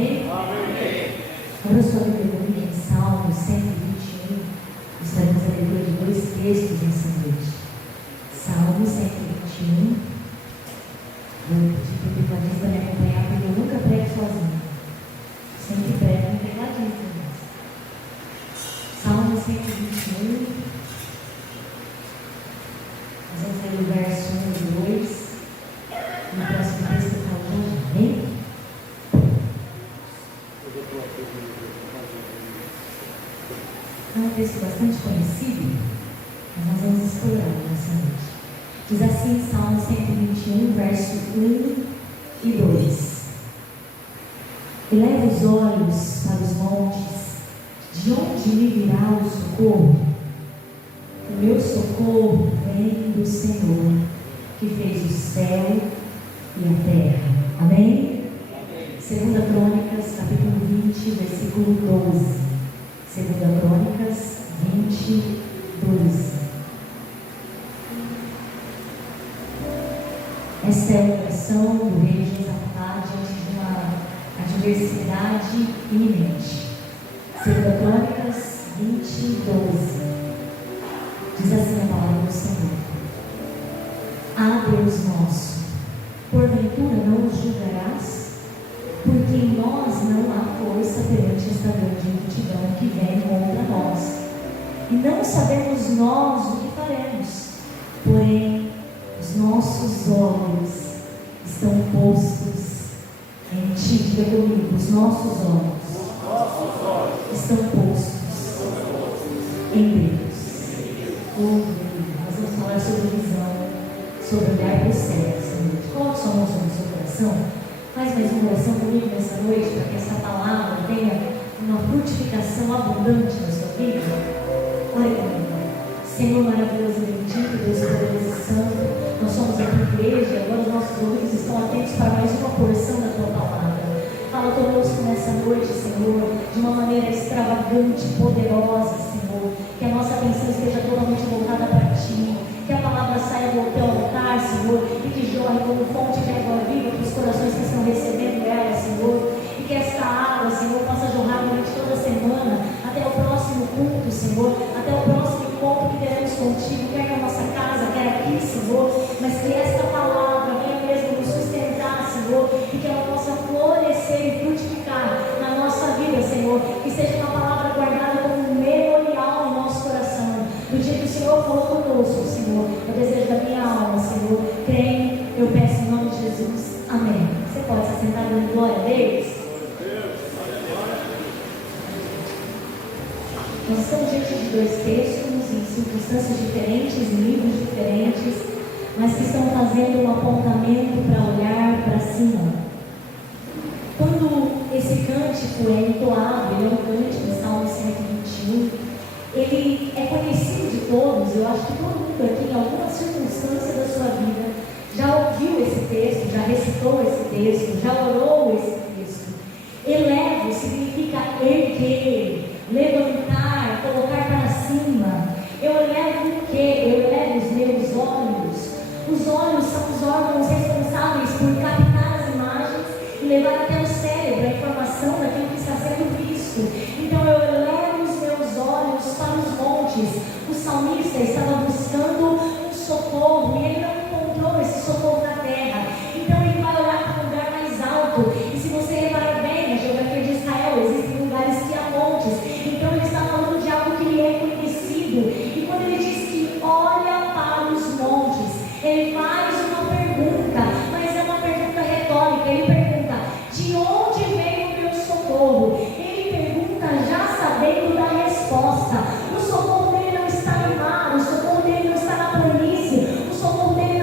Amém? Amém. Abra sua Bíblia comigo em Salmo 121. Estaremos a leitura de dois textos nessa noite. Salmo 121. Vou pedir para o tecladista me acompanhar, porque eu nunca prego sozinho. Sempre prego com tecladista. Salmo 121. Nós vamos ler o verso 1 e 2. No próximo texto está o João. Amém? É um texto bastante conhecido, mas nós vamos explorar nessa noite. Diz assim, Salmo 121, verso 1 e 2. Eleva os olhos para os montes, de onde me virá o socorro? O meu socorro vem do Senhor, que fez o céu e a terra. Amém? Segunda Crônicas, capítulo 20, versículo 12. Segunda Crônicas 20, 12. Esta é a oração do rei Josafá diante de uma adversidade iminente. Segunda Crônicas 20, 12. Diz assim a palavra do Senhor: Ah, Deus nosso, porventura não os julgarás? Porque em nós não há força perante esta grande multidão que vem contra nós, e não sabemos nós o que faremos. Porém, os nossos olhos estão postos em ti. Diga comigo, os nossos olhos estão postos em Deus. Nós vamos falar sobre visão, sobre olhar para o céu essa noite. Coloque sua mão sobre o seu coração. Faz mais uma oração comigo nessa noite, para que essa palavra tenha uma frutificação abundante na sua vida. Olha comigo. Senhor maravilhoso e bendito, Deus poderoso e santo, nós somos a tua igreja, agora os nossos ouvidos estão atentos para mais uma porção da tua palavra. Fala conosco nessa noite, Senhor, de uma maneira extravagante, poderosa, Senhor. Que a nossa atenção esteja totalmente voltada para ti. Que a palavra saia do teu altar, Senhor, e que jorre como fonte de água viva para os corações que estão recebendo ela, Senhor. E que esta água, Senhor, possa jorrar durante toda a semana, até o próximo culto, Senhor, até o próximo encontro que teremos contigo, quer na nossa casa, quer aqui, Senhor. Mas que esta palavra venha mesmo nos sustentar, Senhor, e que ela possa florescer e frutificar na nossa vida, Senhor. Que seja uma palavra guardada como um memorial no nosso coração. No dia que o Senhor falou conosco, Senhor, eu desejo da minha alma, Senhor, creio, eu peço em nome de Jesus, amém. Você pode se sentar dando glória a Deus? Nós estamos diante de dois textos, em circunstâncias diferentes, em livros diferentes, mas que estão fazendo um apontamento para olhar para cima. Quando esse cântico é entoado, ele é um cântico de Salmo 121, ele é conhecido de todos. Eu acho que todo mundo aqui, em alguma circunstância da sua vida, já ouviu esse texto, já recitou esse texto, já orou esse texto. Elevo significa erguer, levantar, colocar para cima. Eu elevo o quê? Eu elevo os meus olhos. Os olhos são os órgãos responsáveis por captar as imagens e levar até o cérebro a informação daquilo que está sendo visto. Então eu elevo os meus olhos para os montes. O salmista estava buscando um socorro e ele não encontrou esse socorro na terra. Então ele vai olhar para um lugar mais alto. E se você reparar bem, na geografia de Israel existem lugares que há montes. Então ele está falando de algo que lhe é conhecido. E quando ele diz que olha para os montes, ele faz uma pergunta, mas é uma pergunta retórica. Ele pergunta: de onde vem o meu socorro? Ele pergunta já sabendo da resposta. O socorro dele não está no mar, o socorro dele não está na planície, o socorro dele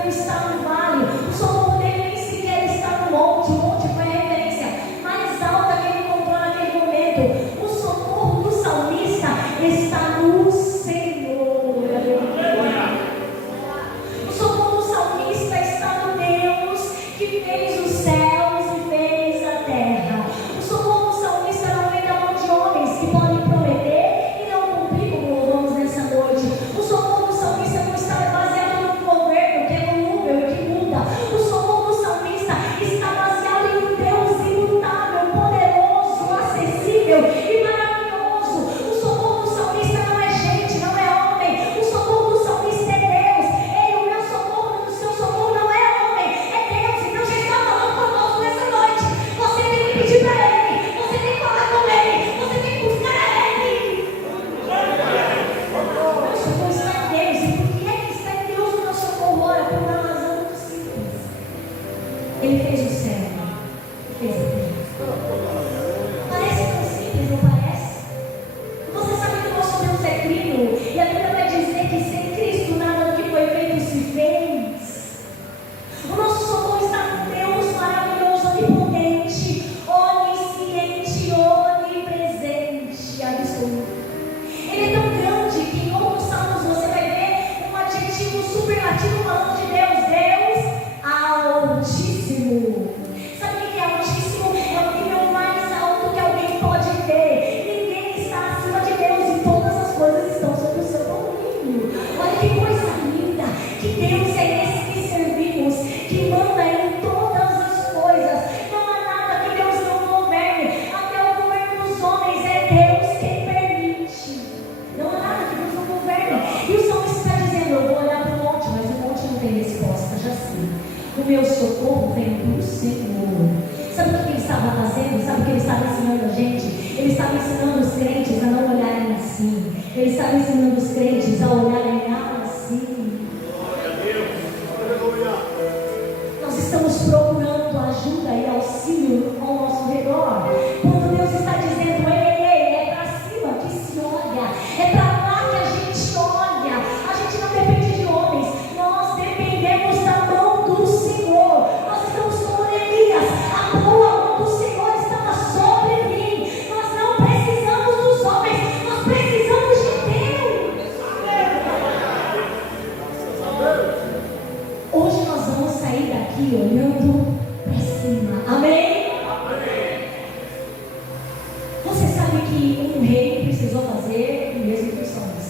estava ensinando a gente? Ele estava ensinando os crentes a não olharem assim. Ele estava ensinando os crentes a olharem assim. Nós estamos procurando ajuda e auxílio ao nosso redor. Quando Deus está dizendo, ei, é para cima que se olha, é para lá que a gente olha. A gente não depende de homens, nós dependemos da mão do Senhor. Nós estamos como Neemias, a boa mão do Senhor estava sobre mim. Nós não precisamos dos homens, nós precisamos de Deus. Hoje nós vamos sair daqui olhando para cima. Amém? Você sabe que um rei precisou fazer o mesmo que os homens.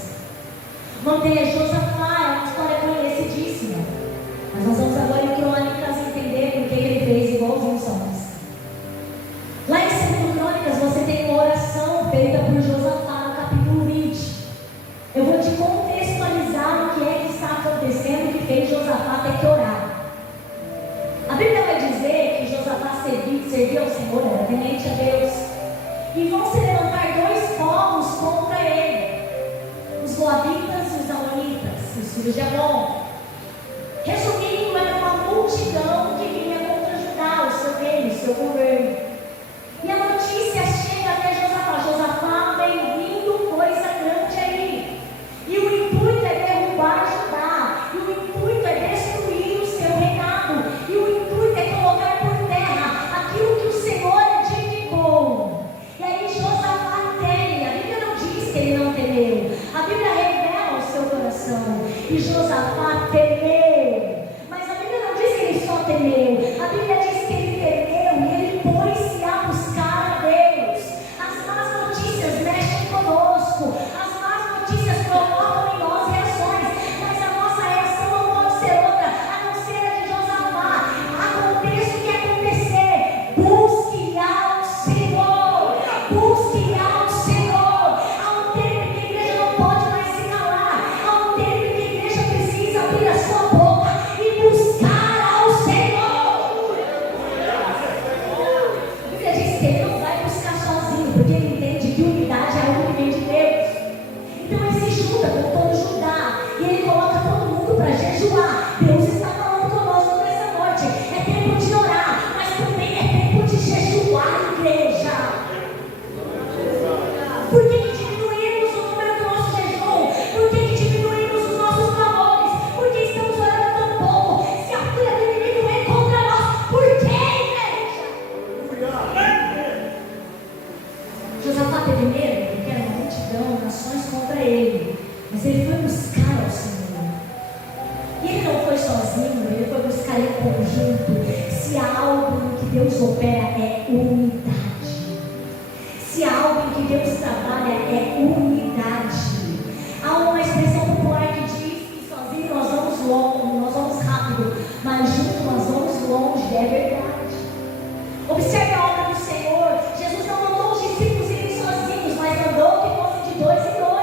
Manter Josafá é uma história conhecidíssima. Mas nós vamos agora em Crônicas entender por que ele fez igualzinho os homens. Lá em 2 Crônicas você tem uma oração feita por Josafá no capítulo 20. Eu vou te contextualizar o que é que está acontecendo que fez Josafá ter que orar. A Bíblia vai dizer que Josafá servia ao Senhor, era temente a Deus. E vão se levantar 2 povos contra ele: os Moabitas e os Amonitas, os filhos de Amon. Resumindo, era uma multidão que vinha contra Judá, o seu reino, o seu governo. E a notícia chega até Josafá: Josafá, vem vindo coisa grande aí. E o intuito é derrubar Judá, e o intuito é destruir o seu reinado, e o intuito é colocar por terra aquilo que o Senhor edificou. E aí Josafá teme. A Bíblia não diz que ele não temeu, a Bíblia revela o seu coração. E Josafá temeu, mas a Bíblia não diz que ele só temeu, a Bíblia diz que ele temeu e ele pôs-se a buscar a Deus. As más notícias mexem conosco, as más notícias provocam em nós reações, mas a nossa reação não pode ser outra a não ser a de Josafá. Aconteça o que acontecer, busque ao Senhor, busque ao Senhor. Há um tempo que a igreja não pode mais se calar, há um tempo que a igreja precisa abrir a sua boca e buscar ao Senhor. A Bíblia diz que ele não vai buscar sozinho, porque ele entende que unidade é algo que vem de Deus. Então ele se junta com todo Judá e ele coloca todo mundo para jejuar. Deus está falando conosco nessa noite. É tempo de orar, mas também é tempo de jejuar, igreja. Por que diminuímos o número do nosso jejum? Por que diminuímos os nossos clamores? Por que estamos orando tão pouco? Se a fúria do inimigo vem contra nós, por que, igreja? Josafá teve medo, porque era uma multidão, nações contra ele. Mas ele foi buscar ao Senhor. E ele não foi sozinho, ele foi buscar em conjunto. Se há algo em que Deus opera, é unidade. Se há algo em que Deus trabalha, é unidade. Há uma expressão popular que diz que sozinho nós vamos longe, nós vamos rápido, mas junto nós vamos longe, é verdade. Observe a obra do Senhor. Jesus não mandou os discípulos irem sozinhos, mas mandou que fossem de 2 em 2.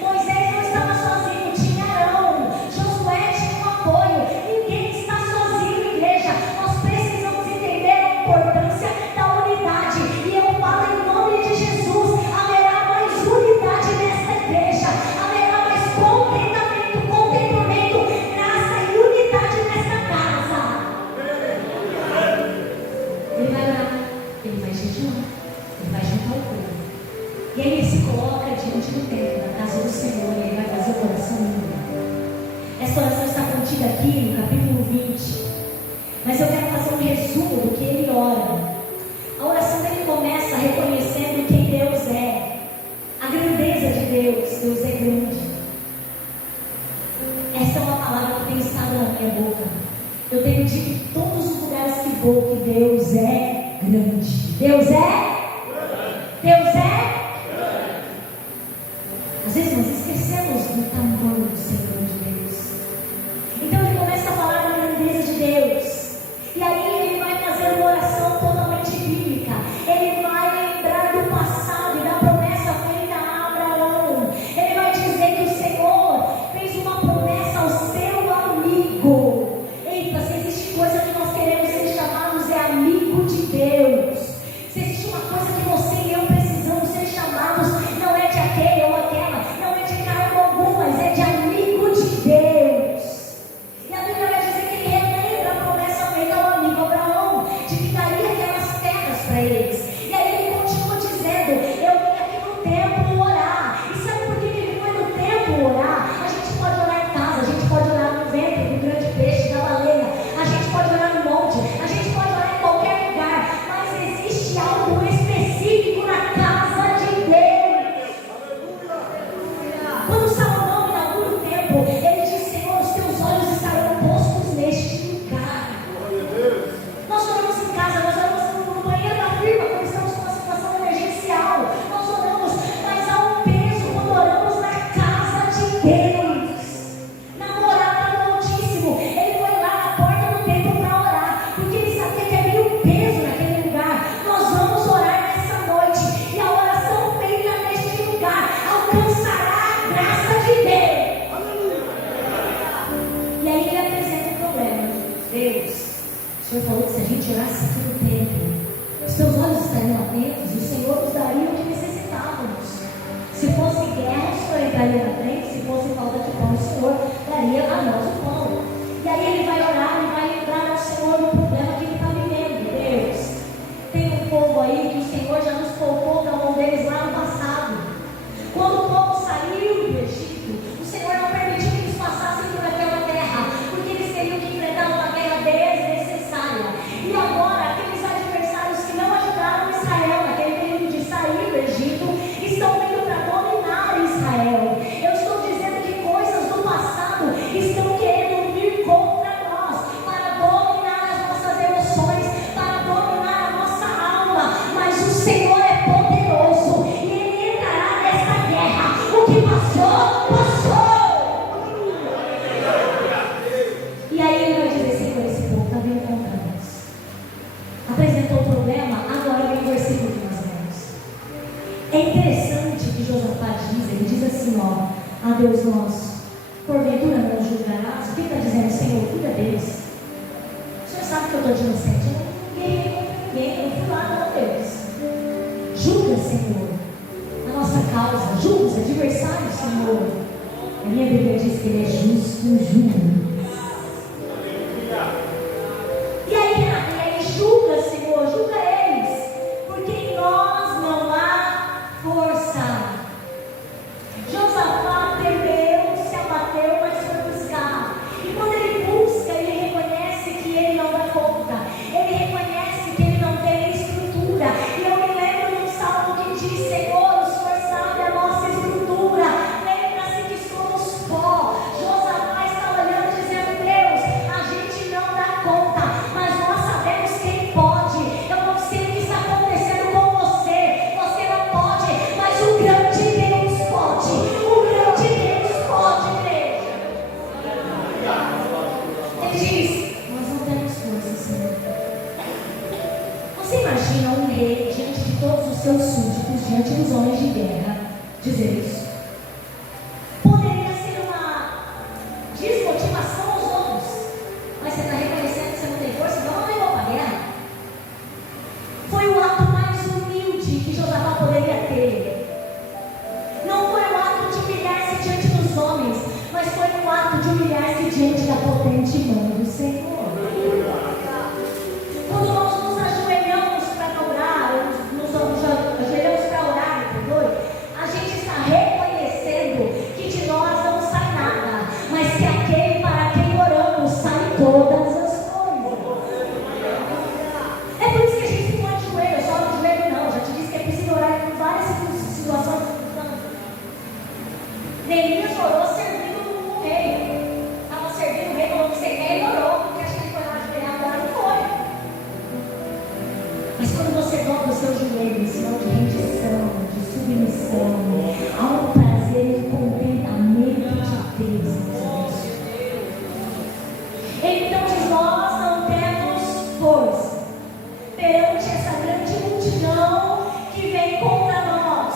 Moisés não estava sozinho, tinha Arão. Josué tinha um apoio. Ninguém está sozinho, igreja. Nós precisamos entender a importância da unidade. E eu falo em nome de Jesus: haverá mais unidade nesta igreja, haverá mais contentamento, graça e unidade nesta casa. Ele vai orar, ele vai jejuar, ele vai juntar o povo. E aí ele se coloca diante do templo, na casa do Senhor, e ele vai fazer a oração mudar. Essa oração está contida aqui no capítulo 20. Mas eu quero fazer um resumo do que ele ora. A oração dele começa reconhecendo quem Deus é, a grandeza de Deus. Deus é grande. Essa é uma palavra que tem estado na minha boca. Eu tenho dito em todos os lugares que vou que Deus é grande. Deus é? Deus é? Às vezes nós esquecemos do tamanho do Senhor de Deus. Então ele começa a falar da grandeza de Deus. E aí ele vai fazer uma oração totalmente bíblica. Ele vai lembrar do passado e da promessa feita a Abraão. Ele vai dizer que o Senhor fez uma promessa ao seu amigo. Eita, se existe coisa que nós queremos ser chamados, é amigo de Deus. Se existe uma coisa estariam atentos, o Senhor nos daria o que necessitávamos. Se fosse guerra, o Senhor entraria na frente. Se fosse falta de pão, o Senhor daria a nós o pão. E aí ele vai orar, ele vai lembrar ao Senhor do problema que ele está vivendo. Deus, tem um povo aí que o Senhor já nos poupou da mão deles lá no passado. Quando o povo saiu do Egito, o Senhor não permitiu que eles passassem por aquela terra, porque eles teriam que enfrentar uma guerra desnecessária. E agora, aqueles adversários que não ajudaram Israel naquele período de sair do Egito, estão vindo para dominar Israel. Eu estou dizendo que coisas do passado estão querendo vir contra nós, para dominar as nossas emoções, para dominar a nossa alma. Mas o Senhor é poderoso e Ele entrará nessa guerra. O que passou, passou. E aí Ele vai dizer: Senhor, esse povo está vindo contra nós. Apresentou o problema, agora vem o versículo que nós lemos. É interessante que Josafá diz, ele diz assim, ó: a Deus nosso, porventura não julgarás? O que está dizendo? Senhor, cuida deles. O Senhor sabe que eu estou de inocente, eu não guerrei contra ninguém, eu não fui lá, não, Deus. Julga, Senhor, a nossa causa, julga os adversários, Senhor. A minha Bíblia diz que Ele é justo e justo. E aí, julga, Senhor, julga eles, porque em nós não há força. Josafá temeu, se abateu, mas foi buscar. E quando ele busca, ele reconhece que ele não dá conta. Ele reconhece que ele não tem estrutura. E eu me lembro de um salmo que diz: Senhor, o Senhor sabe a nossa estrutura. Lembra-se que somos pó. Josafá está olhando e dizendo: Deus, a gente não dá conta, mas nós sabemos quem pode. Eu não sei o que está acontecendo com você. Você não pode, mas o grande Deus pode. O grande Deus pode, igreja. Ele diz: nós não temos força, Senhor. Você imagina um rei diante de todos os seus súditos, diante dos homens de guerra, dizer isso? Poderia ser uma desmotivação aos outros. Mas você está reconhecendo que você não tem força, então não levou para a guerra. Foi o ato mais humilde que Josafá poderia ter. Não foi o ato de humilhar-se diante dos homens, mas foi o ato de humilhar-se diante da potente mão do Senhor. Quando nós nos ajoelhamos para orar, nos ajoelhamos para orar, perdoe, a gente está reconhecendo que de nós não sai nada, mas que aquele para quem oramos sai todas as coisas. É por isso que a gente se põe de joelho, só no joelho não. Já te disse que é preciso orar em várias situações. Neemias orou servindo o rei. Estava servindo o rei, falou que você quer, ele orou, porque acho que ele foi lá ajoelhar, agora não foi. Mas quando você dobra o seu joelho, sinal de rendição, de submissão, há um prazer e um contentamento de Deus na sua vida. Então diz: nós não temos força perante essa grande multidão que vem contra nós,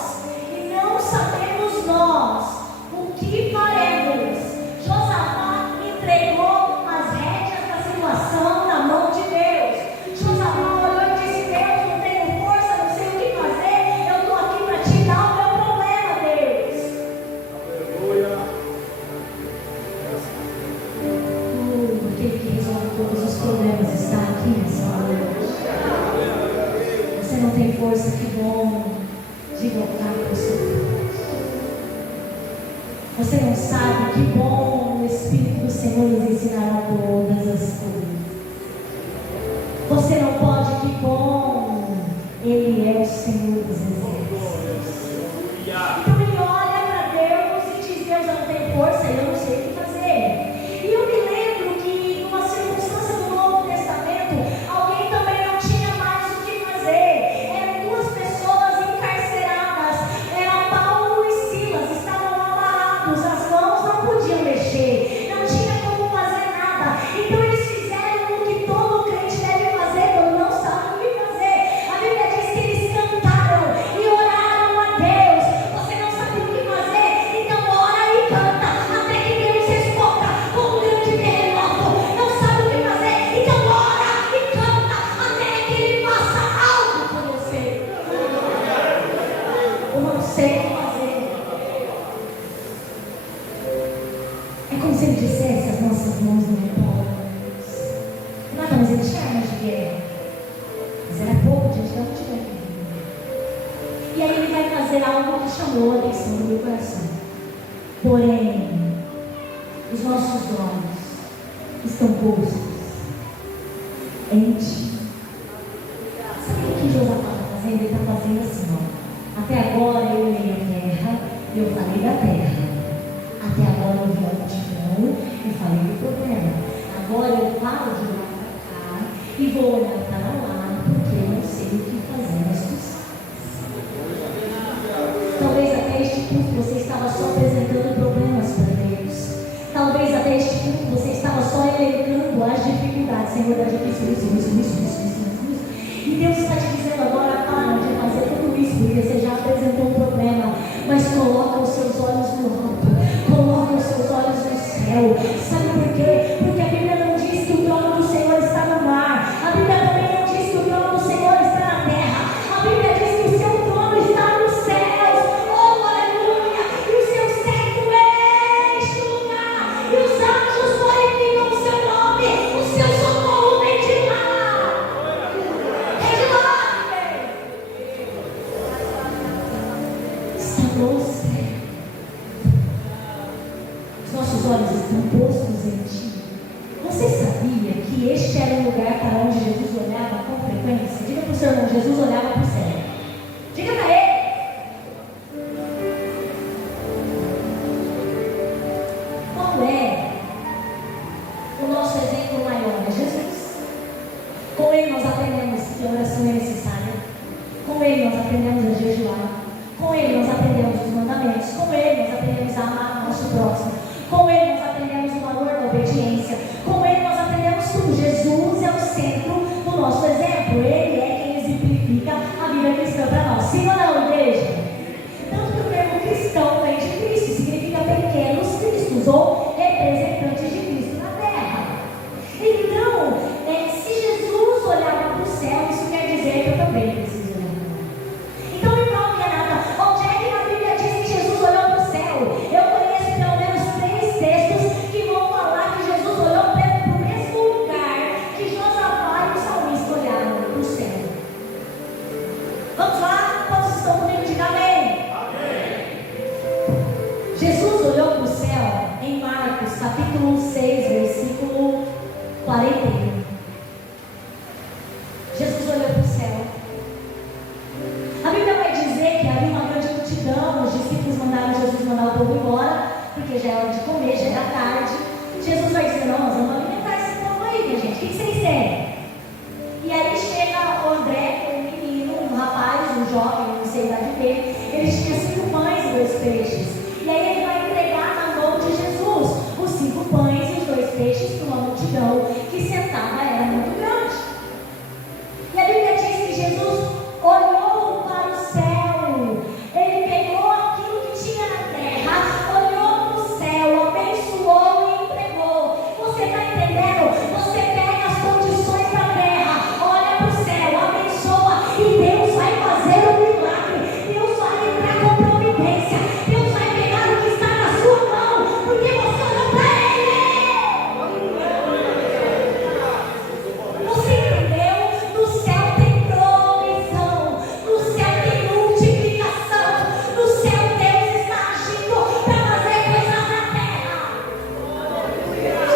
e não sabemos nós o que faremos. Josafá entregou as rédeas da situação na mão de Deus. Josafá olhou e disse: Deus, não tenho força, não sei o que fazer, eu estou aqui para te dar o meu problema, Deus. Aleluia. Aquele que resolve todos os problemas está aqui nessa hora. Você não tem força, que bom, de voltar para o seu. Você não sabe, que bom, o Espírito do Senhor nos ensinará todas as coisas. Você não pode, que bom, Ele é o Senhor dos Exércitos. Então ele olha para Deus e diz: Deus, eu não tenho força, eu não sei o que fazer. E eu me lembro que numa circunstância do Novo Testamento, alguém também não tinha mais o que fazer. Eram duas pessoas encarceradas, era Paulo e Silas, estavam amarrados, as mãos não podiam mexer, não tinha como fazer nada. Então eles fizeram o que todo crente deve fazer quando não sabe o que fazer. A Bíblia diz que eles cantaram e oraram a Deus. Você não sei o que fazer. É como se ele dissesse: as nossas mãos não me podem. Nada, mas ele tinha armas de guerra. Mas era pouco diante de onde tiver que vir. E aí ele vai fazer algo que chamou a atenção do meu coração. Porém, os nossos olhos estão postos em ti. Sabe o que Josafá está fazendo? Ele está fazendo assim, ó. Até agora eu olhei a terra e eu falei da terra. Até agora eu vi a multidão e falei do problema. Agora eu paro de olhar para cá e vou olhar para lá, porque eu não sei o que fazer, mas tu sabes. Talvez até este ponto você estava só apresentando problemas para Deus. Talvez até este ponto você estava só elencando as dificuldades. Senhor, eu já fiz isso. E Deus está te dizendo agora: para de fazer tudo isso, porque você já apresentou um problema. Mas coloca os seus olhos no alto, coloca os seus olhos no céu. Sabe por quê? Porque a Bíblia não diz que o trono do Senhor está no mar. A Bíblia também não diz que o trono do Senhor está na terra. A Bíblia diz que o seu trono está nos céus. Oh, aleluia! E o seu cetro enche o lugar. E os anjos glorificam o seu nome. O seu socorro vem de lá. Os nossos olhos estão postos em ti. Você sabia que este era o lugar para onde Jesus olhava com frequência? Diga para o seu irmão: Jesus olhava para o céu. Diga para ele. Qual é o nosso exemplo maior? É Jesus. Com ele nós aprendemos que a oração é necessária. Com ele nós aprendemos a jejuar. Com ele nós aprendemos os mandamentos. Com ele nós aprendemos a amar o nosso próximo. Com ele nós aprendemos o valor da obediência. Com ele nós aprendemos tudo. Jesus é o centro do nosso exemplo. Ele é quem exemplifica a vida cristã para nós. Sim ou não, igreja? Tanto que o termo cristão vem de Cristo. Significa pequenos cristos ou representantes de Cristo na terra. Então, se Jesus olhava para o céu, isso quer dizer que eu também preciso olhar para o céu. Então me prove, Renata, onde é que na Bíblia diz que Jesus olhou para o céu? Eu conheço pelo menos 3 textos que vão falar que Jesus olhou para o mesmo lugar que Josafá e o salmista olharam para o céu. Vamos lá? Quantos estão comigo? Diga amém. Jesus olhou para o céu em Marcos capítulo 6, versículo 41. Jesus olhou para o céu. A Bíblia vai dizer que havia uma grande multidão. Os discípulos mandaram Jesus mandar o povo embora, porque já é hora de comer, já era tarde. Jesus vai dizer: não, nós vamos alimentar esse povo aí, minha gente. O que vocês querem? E aí chega o André, um menino, um rapaz, um jovem, não sei a idade dele. Ele tinha 5 pães e 2 peixes. E aí ele vai entregar na mão de Jesus os 5 pães e os 2 peixes para uma multidão que sentada era muito grande. E a Bíblia diz que Jesus olhou para o céu. Ele pegou aquilo que tinha na terra, olhou para o céu, abençoou e entregou. Você está entendendo? Você pega as condições da terra, olha para o céu, abençoa, e Deus vai fazer um milagre. Deus vai entrar com providência. Deus vai pegar o que está na sua mão, porque você olhou para Ele. Você entendeu? No céu tem provisão, no céu tem multiplicação, no céu Deus está agindo para fazer coisas na terra.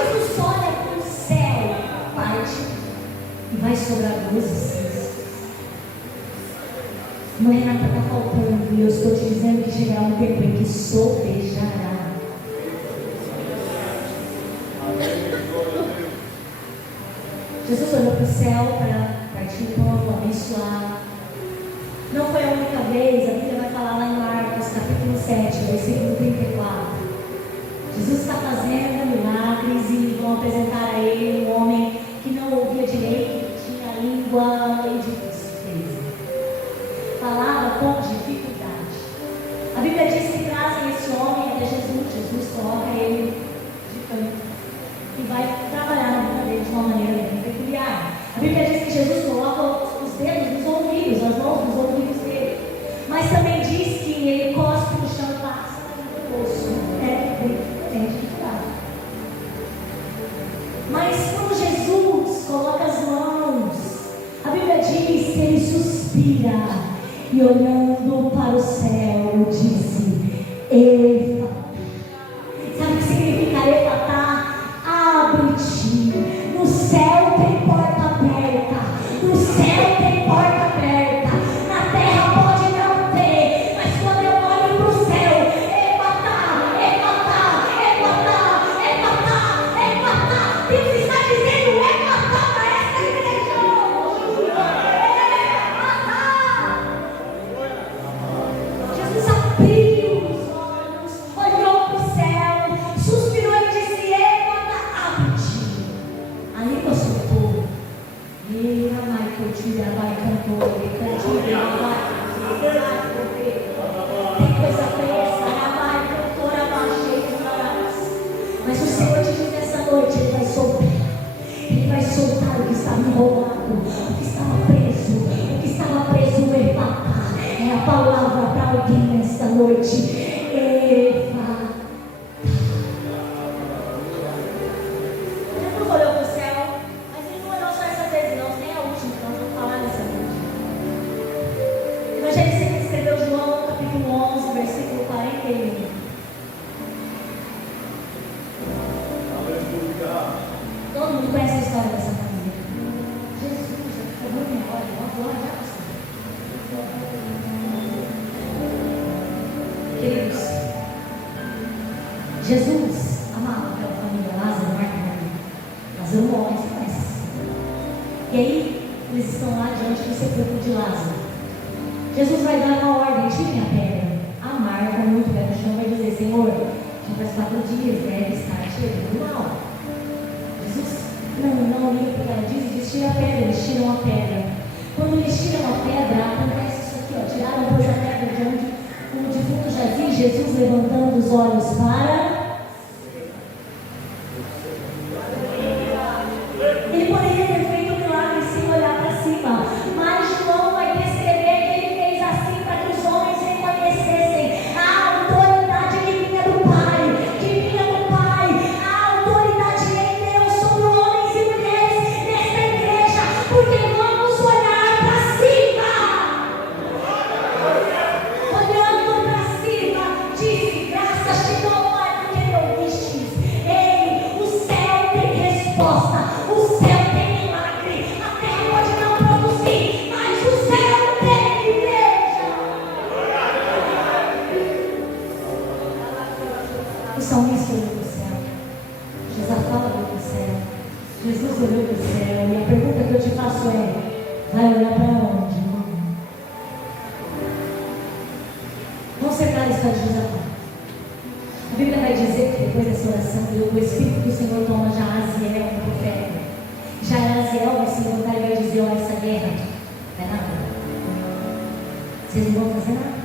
Jesus olha para o céu, parte, e vai sobrar 12 cisnes. Mãe Renata, está faltando, e eu estou te dizendo que chegará um tempo em que sobejará. Jesus olhou para o céu para partir o pão, para abençoar. Não foi a única vez. A Bíblia vai falar lá em Marcos capítulo 7, versículo 34. Jesus está fazendo milagres e vão apresentar a ele um homem que não ouvia direito, que tinha a língua meio difícil, falava com dificuldade. A Bíblia diz que trazem esse homem até Jesus. Jesus coloca ele de canto e vai trabalhar na vida dele de uma maneira bem peculiar. A Bíblia diz que Jesus coloca os dedos nos ouvidos, as mãos nos ouvidos dele, mas também diz que ele e olhando para o céu, disse: Efa. Sabe o que significa Efatá? Abre-te. No céu tem porta aberta. No céu tem porta aberta. Na terra pode não ter, mas quando eu olho para o céu, Efatá, Efatá, Efatá, Efatá, Efatá. Deus está dizendo Efatá para essa igreja. Efatá. Jesus abriu os olhos, olhou para o céu, suspirou e disse: Efatá, abre-te. A língua soltou. E a mãe curtida vai cantor, e cantina vai correr. Tem coisa pressa, a mãe cantora baixei. Mas o Senhor te diz nessa noite: Ele vai soltar. Ele vai soltar o que estava enrolado, o que estava preso, o que estava preso no Efatá. É a palavra para alguém nesta noite. Efatá. Jesus olhou para o céu, mas ele não olhou só essa vez, não, nem a última, então vou falar nessa noite. Evangelho segundo escreveu João, capítulo 11, versículo 41. Aleluia. Todo mundo conhece a história dessa família. Jesus, por favor, me olhe, uma glória já pastor. Queridos, Jesus amava aquela família, Lázaro, Marta e Maria. Lázaro morre, você conhece essa história. E aí, eles estão lá diante do sepulcro de Lázaro. Jesus vai dar uma ordem: tirem a pedra. A Marta, muito pé no chão, vai dizer: Senhor, já faz 4 dias, deve estar chegando mal. Jesus não liga porque ela diz: tira a pedra. Eles tiram a pedra. Quando eles tiram a pedra, acontece isso aqui, ó. Tiraram depois a pedra de onde o defunto jazia. Jesus levantando os olhos para. Ele poderia ter feito um milagre sem olhar para cima, mas João vai descrever que ele fez assim para que os homens reconhecessem a autoridade que vinha do Pai, a autoridade em Deus sobre homens e mulheres nesta igreja, porque vamos olhar para cima. Olhando para cima, disse: graças te dou, Pai, porque me ouvistes. Ei, o céu tem resposta, o céu tem milagre. A terra pode não produzir, mas o céu tem igreja. O salmista olhou para o céu, Josafá olhou para o céu, Jesus olhou para o céu. E a pergunta que eu te faço é: vai olhar para onde, irmão? Vamos cercar a história de Josafá. A Bíblia vai dizer que depois dessa oração, o Espírito do Senhor toma Jaziel, o profeta. Jaziel vai se levantar e vai dizer: olha, essa guerra não é nada. Vocês não vão fazer nada.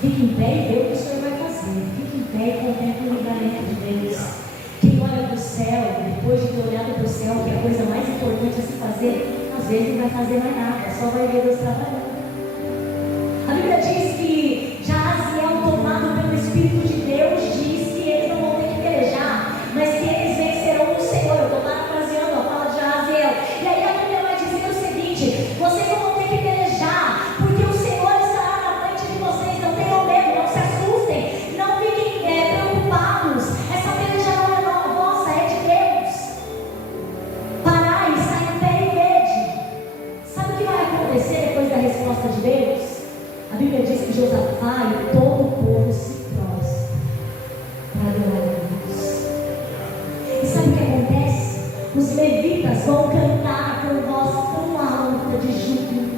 Fique em pé e vê o que o Senhor vai fazer. Fique em pé e contemple o livramento de Deus. Quem olha para o céu, depois de ter olhado para o céu, que é a coisa mais importante a se fazer, às vezes não vai fazer mais nada, só vai ver Deus trabalhando. A Bíblia diz que Jaziel, tomado pelo Espírito de Deus, diz que eles não vão ter que pelejar, mas que eles vencerão no Senhor. Eu estou parafraseando a fala de Jaziel. E aí a Bíblia vai dizer o seguinte: vocês não vão ter que pelejar, porque o Senhor estará na frente de vocês. Não tenham medo, não se assustem, não fiquem preocupados. Essa peleja não é vossa, é de Deus. Parai, sai em pé e vede. Sabe o que vai acontecer depois da resposta de Deus? A Bíblia diz que Josafá e todo o povo se prostra para adorar a Deus. E sabe o que acontece? Os levitas vão cantar com voz tão alta de júbilo.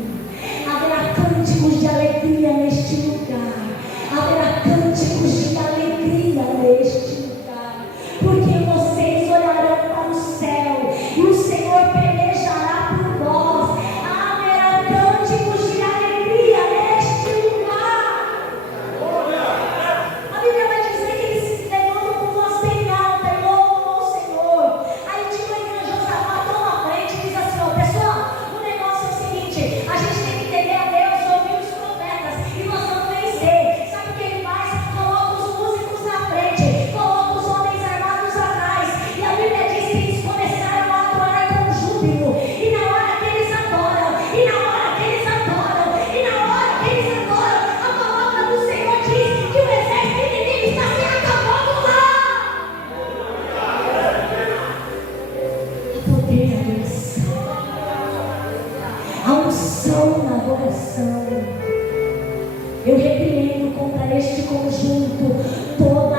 Haverá cânticos de alegria neste lugar. Haverá cânticos de alegria neste lugar. Porque vocês olharão para o céu e o Senhor pelejará por vós. Haverá cânticos de alegria neste lugar. A Bíblia vai dizer que eles se levantam com voz bem alta e louvam ao Senhor. Aí de manhã Josafá toma a frente e adoração na adoração. Eu repreendo contra este conjunto toda